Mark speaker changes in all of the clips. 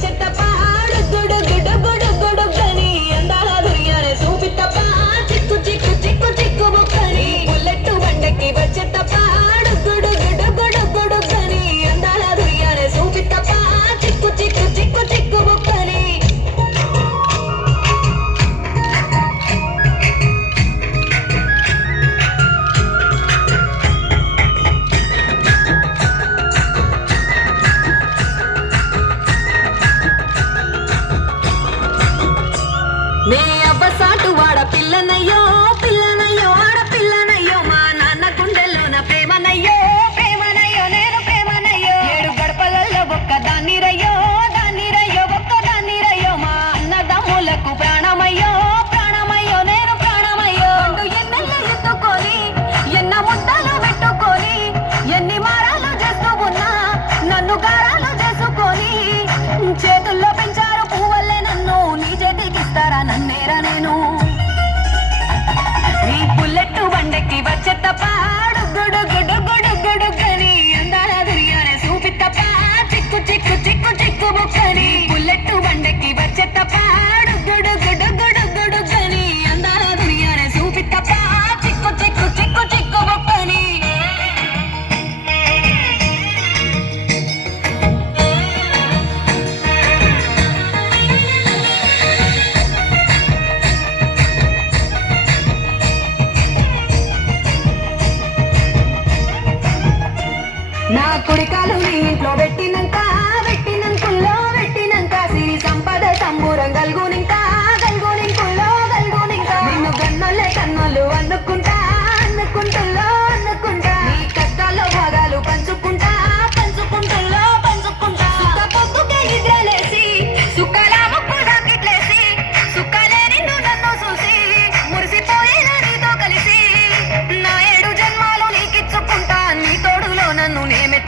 Speaker 1: Chitta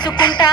Speaker 1: మార్చుకుంటా